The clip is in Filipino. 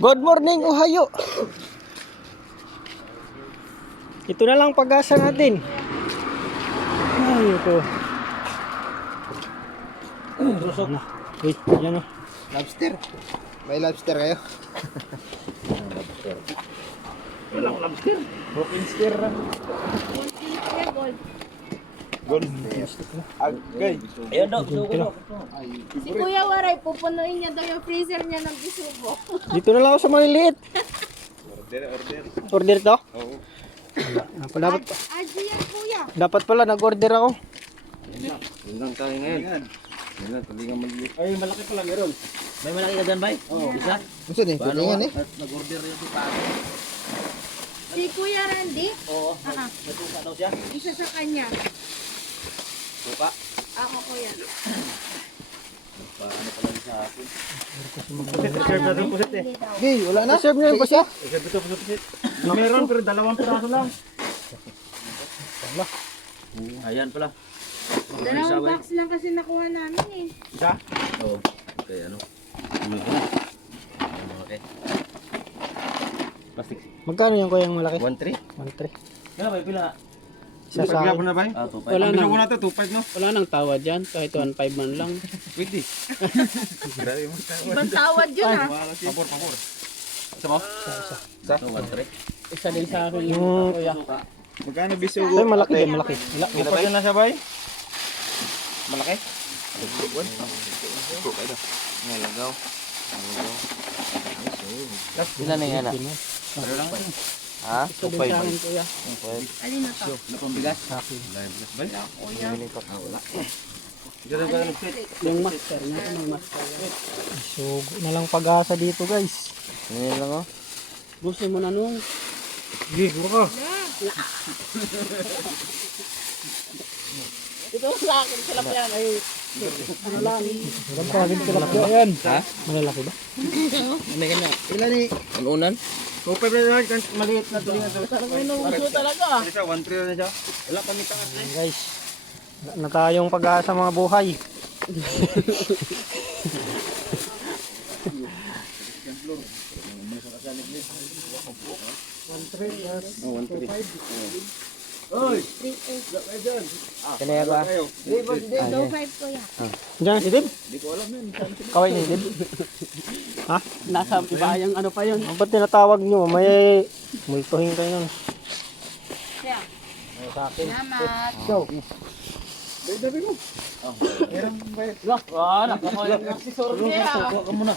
Good morning, Ohayo. Ito na lang pag-asa natin. Ay, ito. Susok na. Uy, yan o. Lobster. May lobster kayo? Walang lobster. Broken steer. Gold. Agay. Ayun daw, gusto ko. Si Kuya Waray, pupunuin niya daw yung freezer niya ng bisugo. Dito na lang ako sa maliliit. Order. Order to? Oo. Dapat, Aji yan, Kuya. dapat pala nag-order ako. Yun lang tayo ngayon. Yun lang, tulingan maliit. Ay, malaki pala meron. May malaki ka dyan, bay? Oo. Isa? Gusto din, tulingan eh. At nag-order yung si Pate. Si Kuya Randy, Oo. Aha. Natuka daw siya. isa sa kanya. Tuka. Ako, Kuya. Paano pala sa akin? Serve na itong pusit eh. Hey, wala na. Serve nyo pa siya. Serve ito pusit. Meron pero 2 piraso lang. Ayan pala. Dalawang box lang kasi nakuha namin eh. Isa? Oo. Okay, ano? Okay. Plastic. Magkano yung kuyang malaki? 1-3? 1-3. Kaya may pila. Isa sa Pagla ko na ba? Ah, 2-5. Wala Ang nang, bilang ko na ito, 2.5 no? wala nang tawad dyan, kahit 1.5 man lang. Pwede. Grabe mo tayo. Ibang tawad yun ah. Pabor. Isa mo? Isa. 1-3. Isa din sa akin Yung- yung kuya. Magkano Ay, bisugo? malaki din, malaki. Upat na siya bay? Malaki? Ngalagaw. Ilan na yan? Ano lang? Ha? Isa din sa akin kuya. Alin na to? Napambigas? Bay? Kuya. Ganun ka ng fit. Yung master, yung master. Sugo na lang pag-asa dito, guys. Ganyan lang oh. Gusto mo na nung. Sige, buro ka. Ito sa akin, salap yan. Ay, ano lang. Walang pagin tilapia yan. Ha? Malalaki ba? Ano ka na? Ilan eh? Ang unan? 2.5 na lang. Maliit na tulingan to. Sarap yung gusto talaga. Isa, 1.3 na siya. Wala pa nita. Ayan, guys. Wala na tayong pag-asa mga buhay. Oh, 1.3. Kaya ba? Low 5 Kuya. Diyan si Dib? Kaway ni Dib? Ha? Nasa ibayang ano pa yun. Ang ba't tinatawag nyo? May multuhin kayo nun. Kaya. Sa akin. Salamat. Go. Meron ba? Wala, nakamayang nagsisuro niya. Suko ka muna.